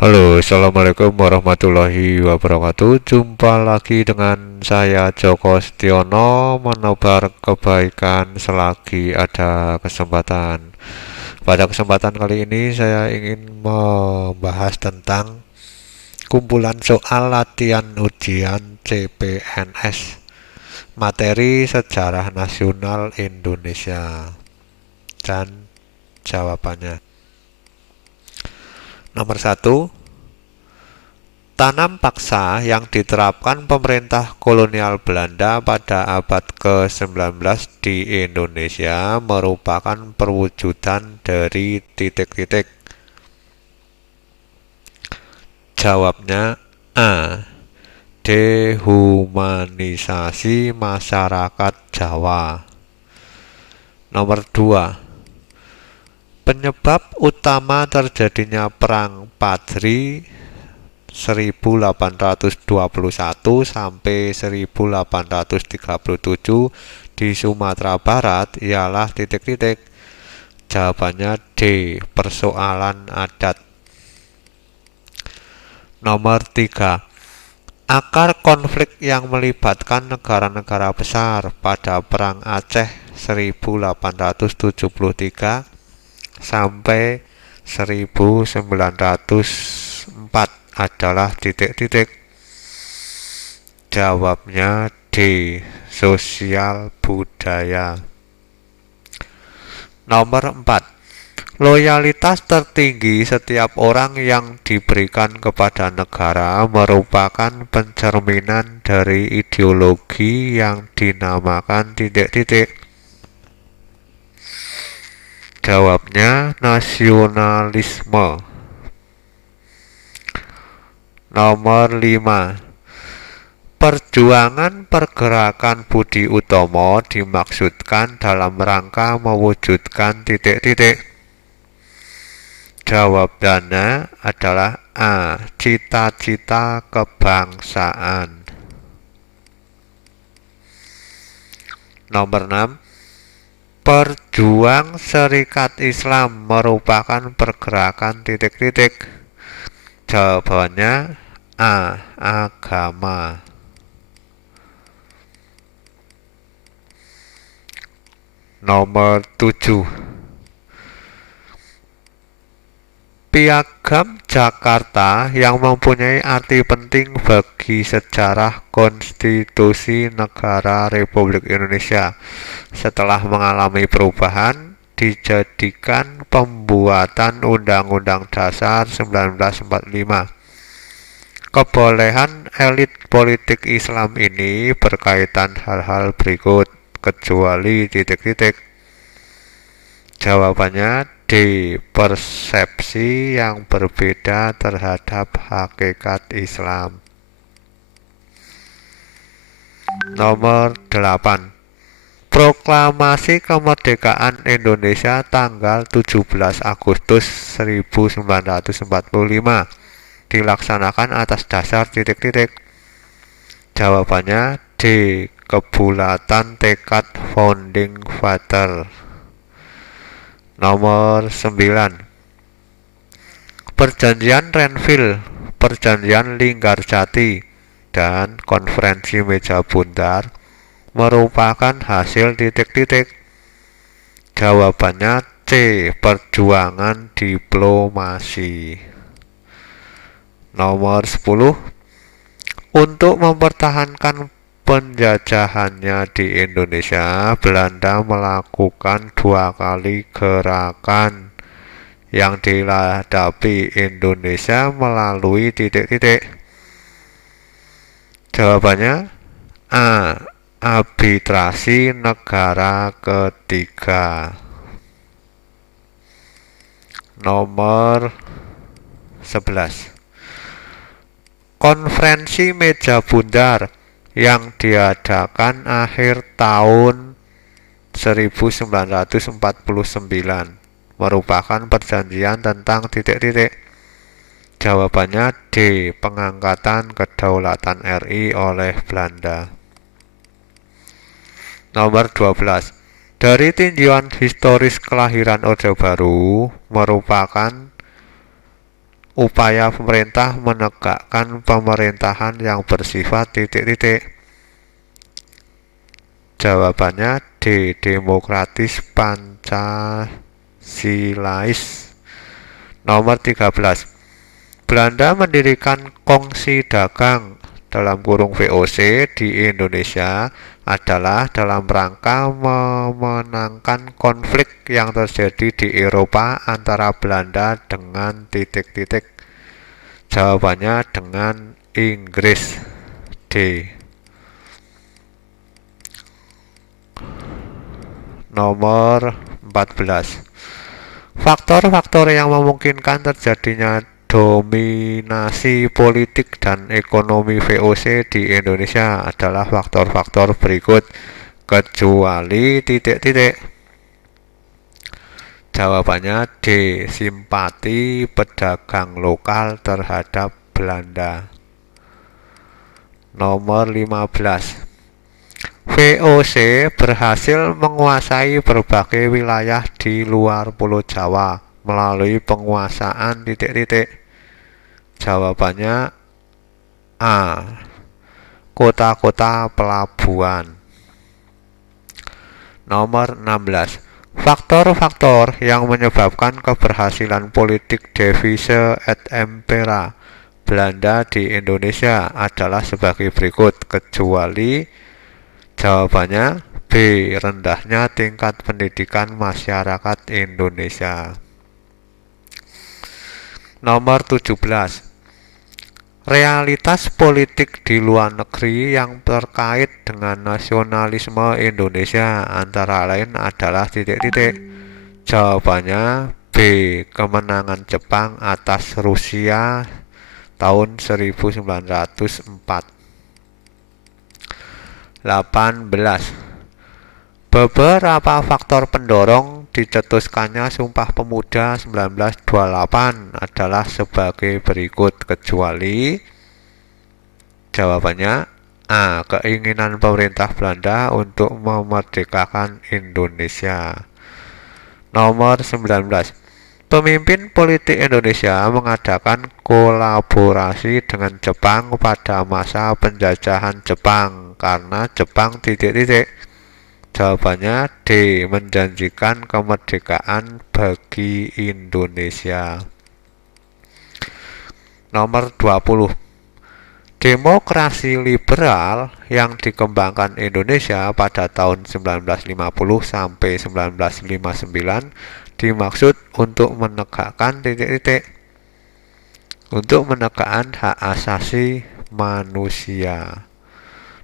Halo, assalamualaikum warahmatullahi wabarakatuh. Jumpa lagi dengan saya Joko Setiono, menebar kebaikan selagi ada kesempatan. Pada kesempatan kali ini saya ingin membahas tentang kumpulan soal latihan ujian CPNS, materi Sejarah Nasional Indonesia, dan jawabannya. Nomor satu, tanam paksa yang diterapkan pemerintah kolonial Belanda pada abad ke-19 di Indonesia merupakan perwujudan dari titik-titik. Jawabnya A. Dehumanisasi masyarakat Jawa. Nomor 2. Penyebab utama terjadinya Perang Padri 1821 sampai 1837 di Sumatera Barat ialah titik-titik. Jawabannya D. Persoalan adat. Nomor 3. Akar konflik yang melibatkan negara-negara besar pada Perang Aceh 1873 sampai 1904 adalah titik-titik. Jawabnya D. Sosial budaya. Nomor 4. Loyalitas tertinggi setiap orang yang diberikan kepada negara merupakan pencerminan dari ideologi yang dinamakan titik-titik. Jawabnya nasionalisme. Nomor 5. Perjuangan pergerakan Budi Utomo dimaksudkan dalam rangka mewujudkan titik-titik. Jawabannya adalah A. Cita-cita kebangsaan. Nomor 6. Perjuang Serikat Islam merupakan pergerakan titik-titik. Jawabannya A. Agama. Nomor 7. Piagam Jakarta yang mempunyai arti penting bagi sejarah konstitusi negara Republik Indonesia setelah mengalami perubahan dijadikan pembuatan Undang-Undang Dasar 1945. Kebolehan elit politik Islam ini berkaitan hal-hal berikut kecuali titik-titik. Jawabannya D. Persepsi yang berbeda terhadap hakikat Islam. Nomor 8. Proklamasi Kemerdekaan Indonesia tanggal 17 Agustus 1945 dilaksanakan atas dasar titik-titik. Jawabannya D. Kebulatan tekad Founding Father. Nomor 9. Perjanjian Renville, Perjanjian Linggarjati, dan Konferensi Meja Bundar merupakan hasil titik-titik. Jawabannya C. Perjuangan diplomasi. Nomor 10. Untuk mempertahankan penjajahannya di Indonesia, Belanda melakukan 2 kali gerakan yang dihadapi Indonesia melalui titik-titik. Jawabannya A. Arbitrasi negara ketiga. Nomor 11. Konferensi Meja Bundar yang diadakan akhir tahun 1949 merupakan perjanjian tentang titik-titik. Jawabannya D. Pengangkatan kedaulatan RI oleh Belanda. Nomor 12. Dari tinjauan historis kelahiran Orde Baru merupakan upaya pemerintah menegakkan pemerintahan yang bersifat titik-titik. Jawabannya D. Demokratis Pancasilais. Nomor 13. Belanda mendirikan Kongsi Dagang (VOC) di Indonesia adalah dalam rangka memenangkan konflik yang terjadi di Eropa antara Belanda dengan titik-titik. Jawabannya dengan Inggris. D. Nomor 14. Faktor-faktor yang memungkinkan terjadinya dominasi politik dan ekonomi VOC di Indonesia adalah faktor-faktor berikut, kecuali titik-titik. Jawabannya D. Simpati pedagang lokal terhadap Belanda. Nomor 15. VOC berhasil menguasai berbagai wilayah di luar Pulau Jawa melalui penguasaan titik-titik. Jawabannya A. Kota-kota pelabuhan. Nomor 16. Faktor-faktor yang menyebabkan keberhasilan politik devise et impera Belanda di Indonesia adalah sebagai berikut, kecuali. Jawabannya B. Rendahnya tingkat pendidikan masyarakat Indonesia. Nomor 17. Realitas politik di luar negeri yang terkait dengan nasionalisme Indonesia antara lain adalah titik-titik. Jawabannya B. Kemenangan Jepang atas Rusia tahun 1904. 18. Beberapa faktor pendorong dicetuskannya Sumpah Pemuda 1928 adalah sebagai berikut, kecuali. Jawabannya A. Keinginan pemerintah Belanda untuk memerdekakan Indonesia. Nomor 19. Pemimpin politik Indonesia mengadakan kolaborasi dengan Jepang pada masa penjajahan Jepang karena Jepang titik-titik. Jawabannya D. Menjanjikan kemerdekaan bagi Indonesia. Nomor 20. Demokrasi liberal yang dikembangkan Indonesia pada tahun 1950 sampai 1959 dimaksud untuk menegakkan titik-titik. Untuk menegakkan hak asasi manusia.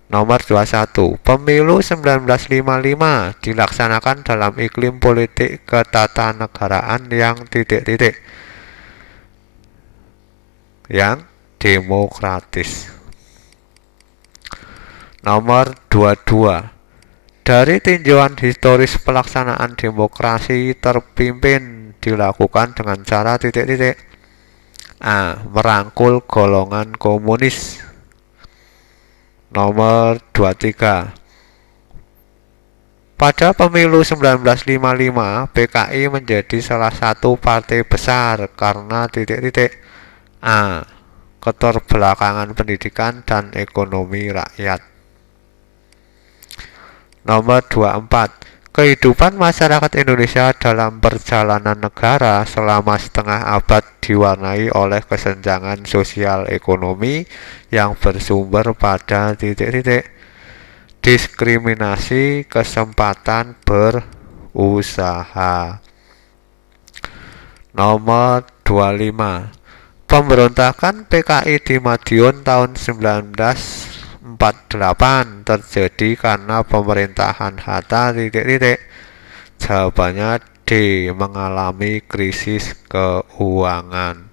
Nomor 21. Pemilu 1955 dilaksanakan dalam iklim politik ketatanegaraan yang titik-titik. Yang demokratis. Nomor 22. Dari tinjauan historis pelaksanaan demokrasi terpimpin dilakukan dengan cara titik-titik. A. Merangkul golongan komunis. Nomor 23. Pada pemilu 1955, PKI menjadi salah satu partai besar karena titik-titik. A. Keterbelakangan pendidikan dan ekonomi rakyat. Nomor 24. Kehidupan masyarakat Indonesia dalam perjalanan negara selama setengah abad diwarnai oleh kesenjangan sosial ekonomi yang bersumber pada titik-titik. Diskriminasi kesempatan berusaha. Nomor 25. Pemberontakan PKI di Madiun tahun 1948 terjadi karena pemerintahan Hatta titik-titik. Jawabannya D. Mengalami krisis keuangan.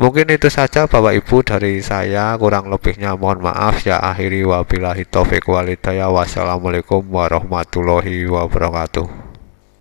Mungkin itu saja Bapak Ibu dari saya, kurang lebihnya mohon maaf. Ya akhiri wabillahi taufiq wal hidayah. Wassalamualaikum warahmatullahi wabarakatuh.